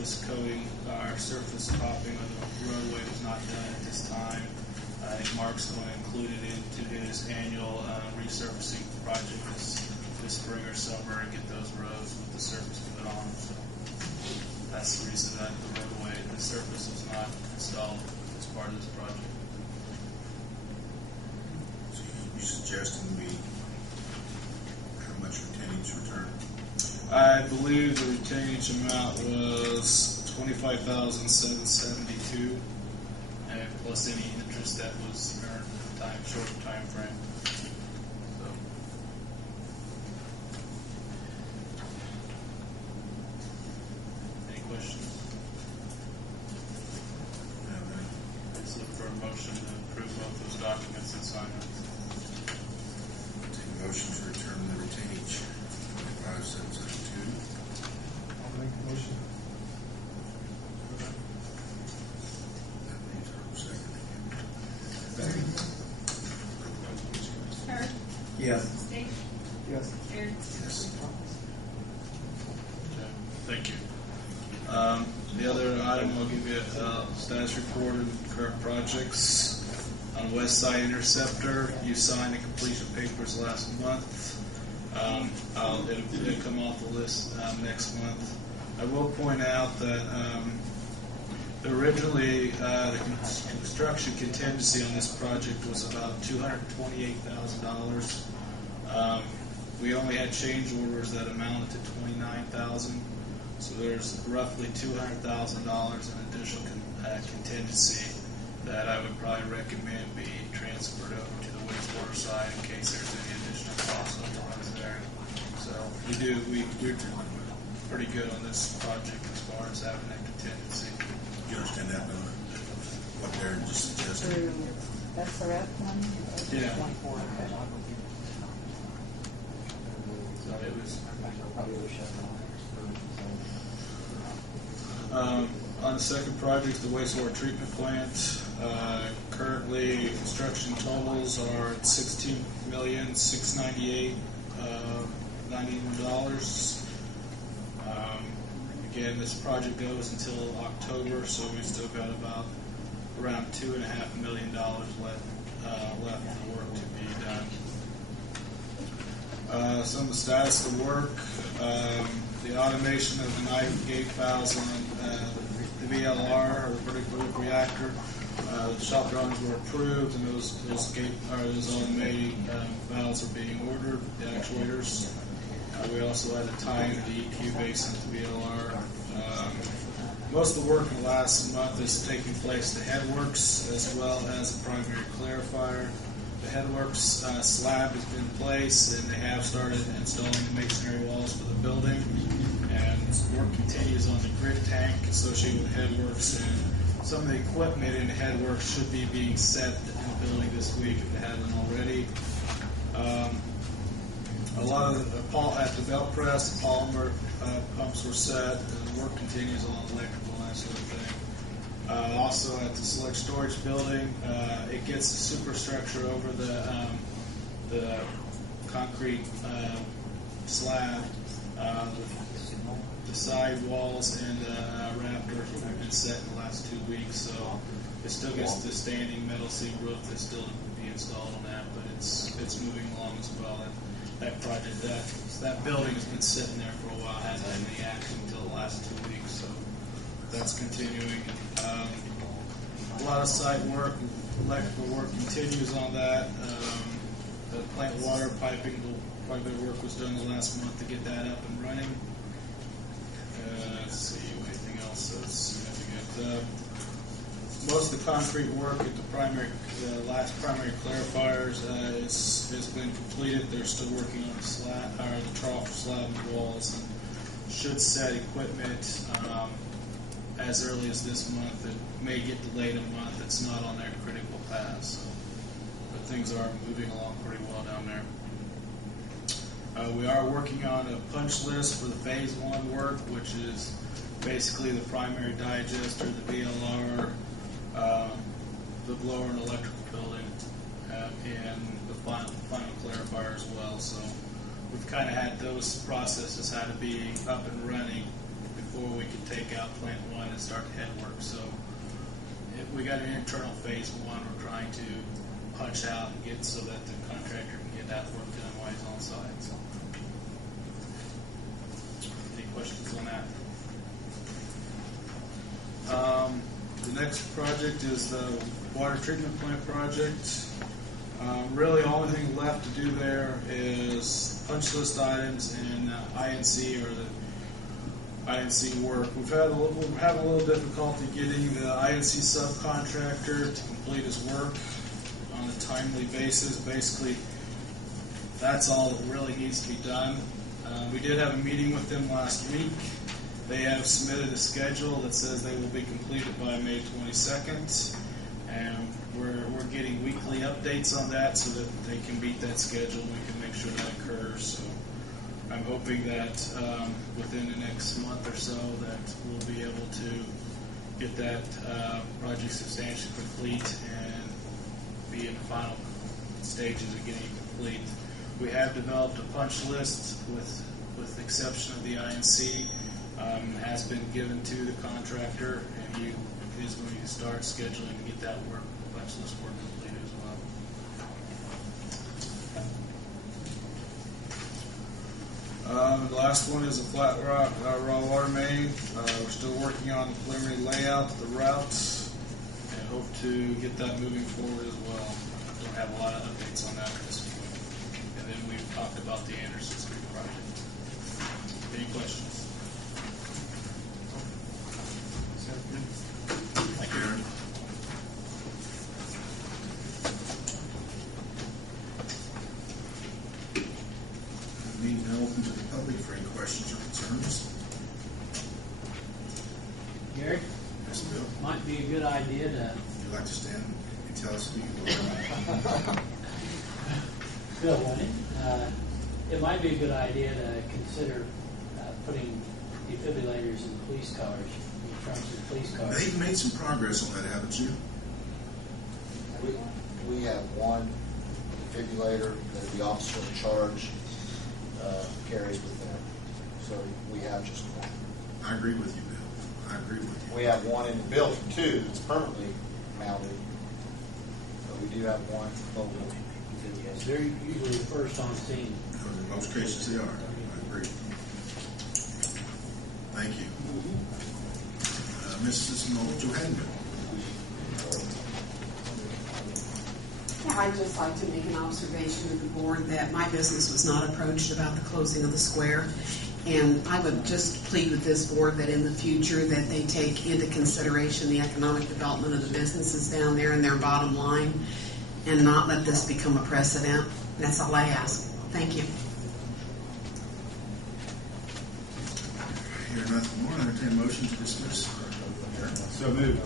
surface coating, our surface topping of the roadway was not done at this time. I think Mark's going to include it into his annual resurfacing project this spring or summer and get those roads with the surface put on. So that's the reason that the roadway, the surface was not installed as part of this project. So you suggesting we, how much retainage return? I believe the retainage amount was $25,772, and plus any interest that was earned in the short time frame. So, any questions? Let's look for a motion to approve both those documents and sign them. Take a motion to return the retainage. 5772. I'll make a motion. That leaves our second. Hurd. Yes. State. Yes. Beard. Yes. Okay, thank you. The other item, I'll give you a status report of current projects. On West Side Interceptor, you signed the completion papers last month. It'll come off the list next month. I will point out that originally the construction contingency on this project was about $228,000. We only had change orders that amounted to $29,000, so there's roughly $200,000 in additional contingency that I would probably recommend be transferred over to the wastewater side in case there's any additional cost overruns there. So we're pretty good on this project as far as having that contingency. You understand that, Bill? What they're just suggesting? SRF money? Yeah. Okay. So it was. On the second project, the wastewater treatment plant, currently construction totals are at $16,698,091. Again, this project goes until October, so we've still got about around $2.5 million left of work to be done. Some of the status of the work, the automation of the knife gate valves on the VLR, or the vertical lift reactor. The shop drawings were approved, and those automated valves are being ordered, the actuators. We also had to tie into the EQ base into the VLR. Most of the work in the last month is taking place at the headworks as well as the primary clarifier. The headworks slab has been in place, and they have started installing the masonry walls for the building. And work continues on the grid tank associated with headworks, and some of the equipment in the headworks should be being set in the building this week if they haven't already. A lot of at the belt press, the polymer pumps were set, and the work continues on electrical and that sort of thing. Also at the select storage building, it gets the superstructure over the concrete slab. The side walls and rafters have been set in the last 2 weeks, so it still gets the standing metal seam roof that's still to be installed on that, but it's moving along as well. That project, that building has been sitting there for a while, hasn't had any action until the last 2 weeks, so that's continuing. A lot of site work, electrical work continues on that. The plant water piping, quite a bit of work was done the last month to get that up and running. Let's see, anything else that's significant. Most of the concrete work at the last primary clarifiers has been completed. They're still working on the trough slab and walls, and should set equipment as early as this month. It may get delayed a month. It's not on their critical path, so, but things are moving along pretty well down there. We are working on a punch list for the phase 1 work, which is basically the primary digester, the VLR, the blower and electrical building, and the final clarifier as well. So we've kind of had those processes had to be up and running before we could take out plant one and start the head work. So we got an internal phase one we're trying to punch out and get so that the contractor can get that work done while he's on site. So, any questions on that? The next project is the water treatment plant project. Really, the only thing left to do there is punch list items and INC, or the INC work. We're having a little difficulty getting the INC subcontractor to complete his work on a timely basis. Basically, that's all that really needs to be done. We did have a meeting with them last week. They have submitted a schedule that says they will be completed by May 22nd, and we're getting weekly updates on that so that they can beat that schedule and we can make sure that occurs. So I'm hoping that within the next month or so that we'll be able to get that project substantially complete and be in the final stages of getting it complete. We have developed a punch list with the exception of the INC. Has been given to the contractor, and he is going to start scheduling to get that work, punch list work completed as well. The last one is a flat raw water main. We're still working on the preliminary layout of the routes and hope to get that moving forward as well. Don't have a lot of updates on that at this point. And then we've talked about the Anderson Street project. Any questions? Thank you, Aaron. Meeting now open to the public for any questions or concerns. Gary, Yes, Bill, might be a good idea to, would you like to stand and tell us who you are? Bill, won't it? It might be a good idea to consider putting defibrillators in police cars, in trunks of police cars. They've made some progress on that, haven't you? We have one defibrillator that the officer in charge carries with them. So we have just one. I agree with you, Bill. I agree with you. We have one in the building too that's permanently mounted. But we do have one mobile defibrillator. They're usually the first on scene. Because in most cases they are. I agree. Thank you. Mrs. Johanna. Yeah, I'd just like to make an observation to the board that my business was not approached about the closing of the square. And I would just plead with this board that in the future that they take into consideration the economic development of the businesses down there and their bottom line and not let this become a precedent. That's all I ask. Thank you. Hear nothing more, I entertain a motion to dismiss. So moved.